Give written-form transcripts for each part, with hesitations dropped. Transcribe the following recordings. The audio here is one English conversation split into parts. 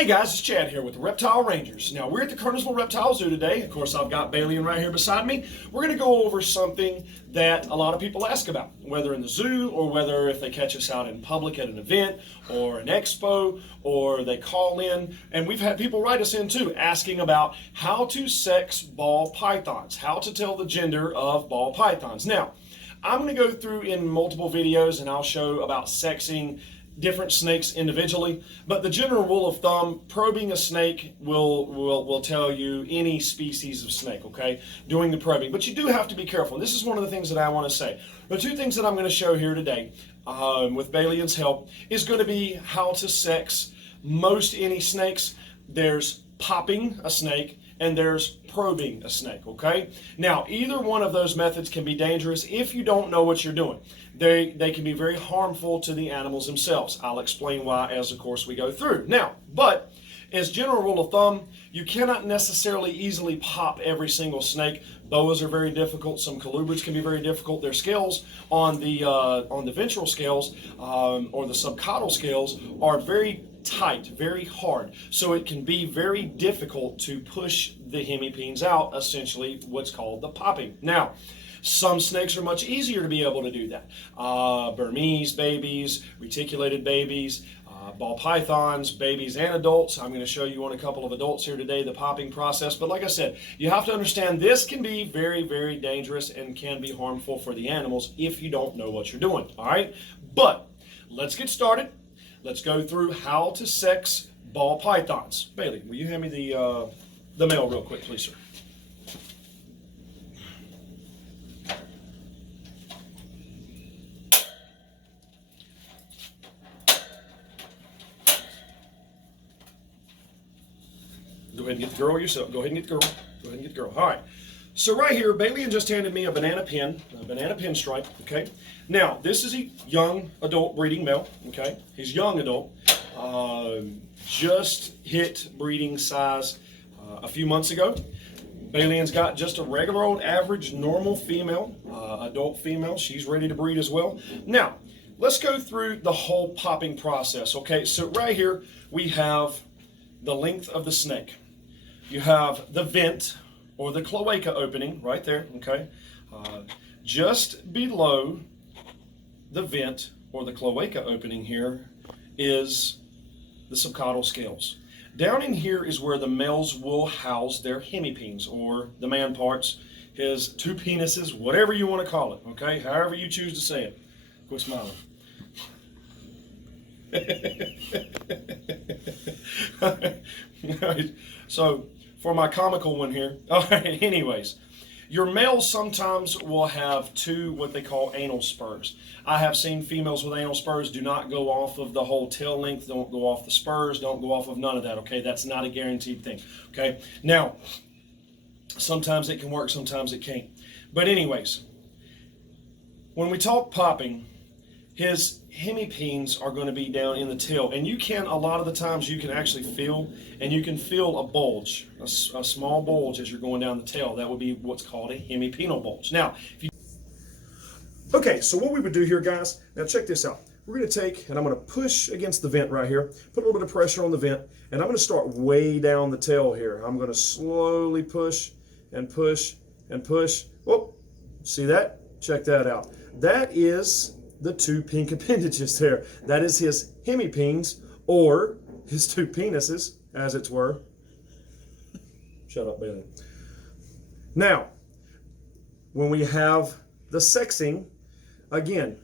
Hey guys, it's Chad here with the Reptile Rangers. Now we're at the Kernersville Reptile Zoo today. Of course, I've got Bailey right here beside me. We're going to go over something that a lot of people ask about, whether in the zoo or whether if they catch us out in public at an event or an expo or they call in. And we've had people write us in too asking about how to sex ball pythons, how to tell the gender of ball pythons. Now, I'm going to go through in multiple videos and I'll show about sexing different snakes individually, but the general rule of thumb, probing a snake will tell you any species of snake, okay, doing the probing. But you do have to be careful. This is one of the things that I want to say. The two things that I'm going to show here today with Bailey's help is going to be how to sex most any snakes. There's popping a snake and there's probing a snake, okay? Now, either one of those methods can be dangerous if you don't know what you're doing. They can be very harmful to the animals themselves. I'll explain why as, of course, we go through. Now, but as general rule of thumb, you cannot necessarily easily pop every single snake. Boas are very difficult. Some colubrids can be very difficult. Their scales on the ventral scales or the subcaudal scales are very tight, very hard. So it can be very difficult to push the hemipenes out, essentially what's called the popping. Now, some snakes are much easier to be able to do that. Burmese babies, reticulated babies, ball pythons, babies and adults. I'm going to show you on a couple of adults here today the popping process. But like I said, you have to understand this can be very, very dangerous and can be harmful for the animals if you don't know what you're doing. All right? But let's get started. Let's go through how to sex ball pythons. Bailey, will you hand me the male real quick, please, sir? Go ahead and get the girl yourself. Go ahead and get the girl. Go ahead and get the girl. All right. So right here, Bailey just handed me a banana pinstripe, okay? Now, this is a young adult breeding male, okay? He's young adult. Just hit breeding size a few months ago. Bailey's got just a regular old average normal female, adult female. She's ready to breed as well. Now, let's go through the whole popping process, okay? So right here, we have the length of the snake. You have the vent, or the cloaca opening right there, okay? Just below the vent or the cloaca opening here is the subcaudal scales. Down in here is where the males will house their hemipenes, or the man parts, his two penises, whatever you want to call it, okay? However you choose to say it. Quit smiling. All right. So, for my comical one here, all right, anyways, your males sometimes will have two what they call anal spurs. I have seen females with anal spurs do not go off of the whole tail length, don't go off the spurs, don't go off of none of that, okay? That's not a guaranteed thing, okay? Now, sometimes it can work, sometimes it can't. But anyways, when we talk popping, his hemipenes are going to be down in the tail, and you can, a lot of the times you can actually feel, and you can feel a bulge, a small bulge as you're going down the tail. That would be what's called a hemipenal bulge. Now, okay, so what we would do here, guys, now check this out. We're going to take, and I'm going to push against the vent right here, put a little bit of pressure on the vent, and I'm going to start way down the tail here. I'm going to slowly push and push and push. Oh, see that? Check that out. That is the two pink appendages there. That is his hemipenes, or his two penises, as it were. Shut up, Bailey. Now, when we have the sexing, again,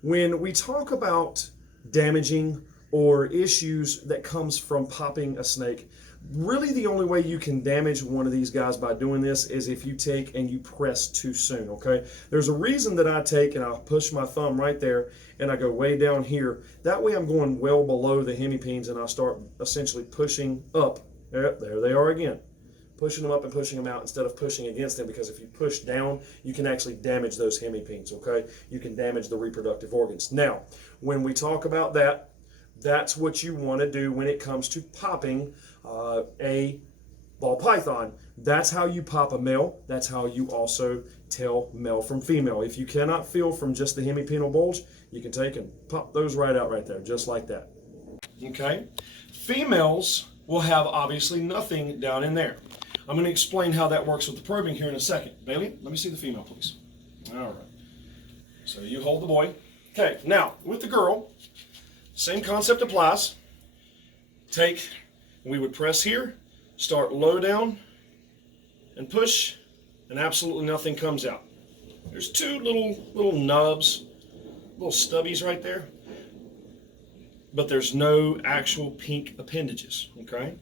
when we talk about damaging or issues that comes from popping a snake, really the only way you can damage one of these guys by doing this is if you take and you press too soon, okay? There's a reason that I take and I'll push my thumb right there and I go way down here. That way I'm going well below the hemipenes and I start essentially pushing up. There they are again. Pushing them up and pushing them out instead of pushing against them, because if you push down, you can actually damage those hemipenes, okay? You can damage the reproductive organs. Now, when we talk about that, that's what you want to do when it comes to popping a ball python. That's how you pop a male. That's how you also tell male from female. If you cannot feel from just the hemipenal bulge, you can take and pop those right out right there, just like that. Okay? Females will have obviously nothing down in there. I'm going to explain how that works with the probing here in a second. Bailey, let me see the female, please. All right. So you hold the boy. Okay, now with the girl, same concept applies. We would press here, start low down, and push, and absolutely nothing comes out. There's two little nubs, little stubbies right there, but there's no actual pink appendages, okay?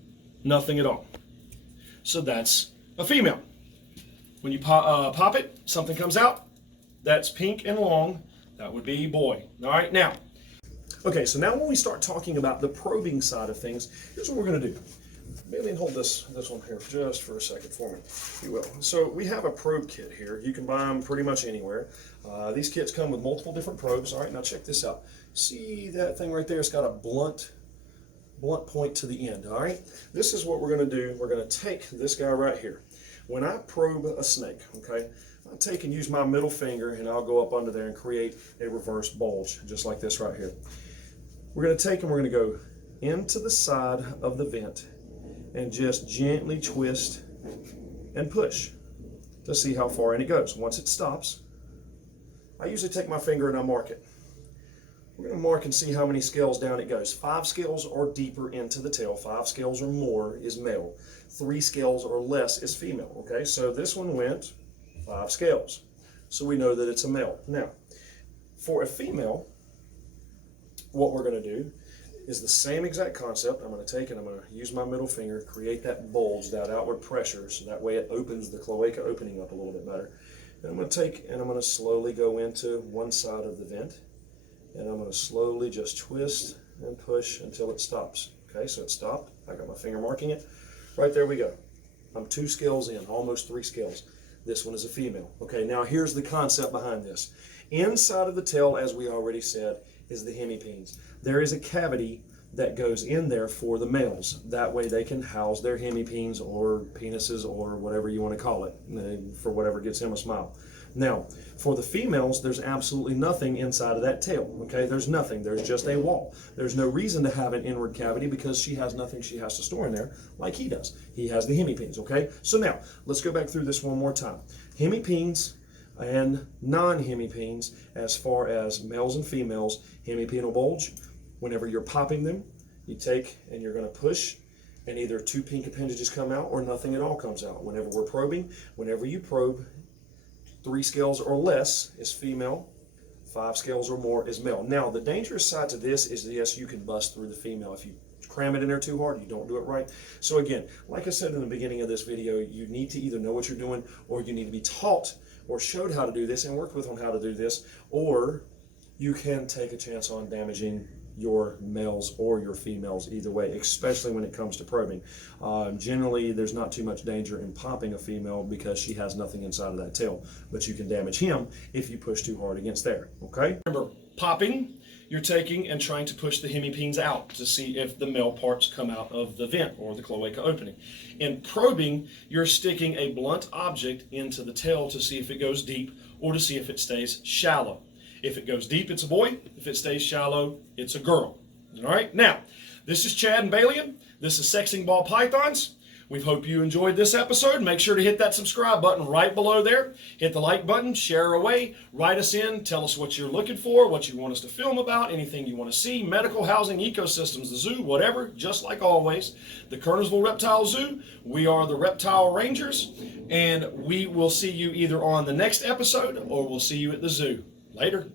Nothing at all. So that's a female. When you pop it, something comes out. That's pink and long. That would be boy. All right, now. Okay, so now when we start talking about the probing side of things, here's what we're going to do. Bailey, hold this one here just for a second for me, if you will. So we have a probe kit here. You can buy them pretty much anywhere. These kits come with multiple different probes. All right, now check this out. See that thing right there? It's got a blunt point to the end. All right, this is what we're going to do. We're going to take this guy right here. When I probe a snake, okay, I take and use my middle finger and I'll go up under there and create a reverse bulge, just like this right here. We're going to take and we're going to go into the side of the vent and just gently twist and push to see how far in it goes. Once it stops, I usually take my finger and I mark it. We're going to mark and see how many scales down it goes. 5 scales or deeper into the tail. 5 scales or more is male. 3 scales or less is female. Okay, so this one went 5 scales. So we know that it's a male. Now, for a female, what we're going to do is the same exact concept. I'm going to take and I'm going to use my middle finger, create that bulge, that outward pressure, so that way it opens the cloaca opening up a little bit better. And I'm going to take and I'm going to slowly go into one side of the vent, and I'm going to slowly just twist and push until it stops. Okay, so it stopped. I got my finger marking it. Right there we go. I'm 2 scales in, almost 3 scales. This one is a female. Okay, now here's the concept behind this. Inside of the tail, as we already said, is the hemipenes. There is a cavity that goes in there for the males. That way they can house their hemipenes or penises or whatever you want to call it, for whatever gets him a smile. Now, for the females, there's absolutely nothing inside of that tail, okay? There's nothing. There's just a wall. There's no reason to have an inward cavity because she has nothing she has to store in there like he does. He has the hemipenes, okay? So now, let's go back through this one more time. Hemipenes and non-hemipenes, as far as males and females, hemipenal bulge, whenever you're popping them, you take and you're going to push, and either 2 pink appendages come out or nothing at all comes out. Whenever we're probing, whenever you probe, 3 scales or less is female, 5 scales or more is male. Now, the dangerous side to this is, yes, you can bust through the female. If you cram it in there too hard, you don't do it right. So again, like I said in the beginning of this video, you need to either know what you're doing, or you need to be taught or showed how to do this and worked with on how to do this, or you can take a chance on damaging your males or your females either way, especially when it comes to probing. Generally, there's not too much danger in popping a female because she has nothing inside of that tail, but you can damage him if you push too hard against there, okay? Remember, popping, you're taking and trying to push the hemipenes out to see if the male parts come out of the vent or the cloaca opening. In probing, you're sticking a blunt object into the tail to see if it goes deep or to see if it stays shallow. If it goes deep, it's a boy. If it stays shallow, it's a girl. All right, now, this is Chad and Bailey. This is Sexing Ball Pythons. We hope you enjoyed this episode. Make sure to hit that subscribe button right below there. Hit the like button, share away, write us in, tell us what you're looking for, what you want us to film about, anything you want to see, medical, housing, ecosystems, the zoo, whatever, just like always. The Kernersville Reptile Zoo, we are the Reptile Rangers, and we will see you either on the next episode or we'll see you at the zoo. Later.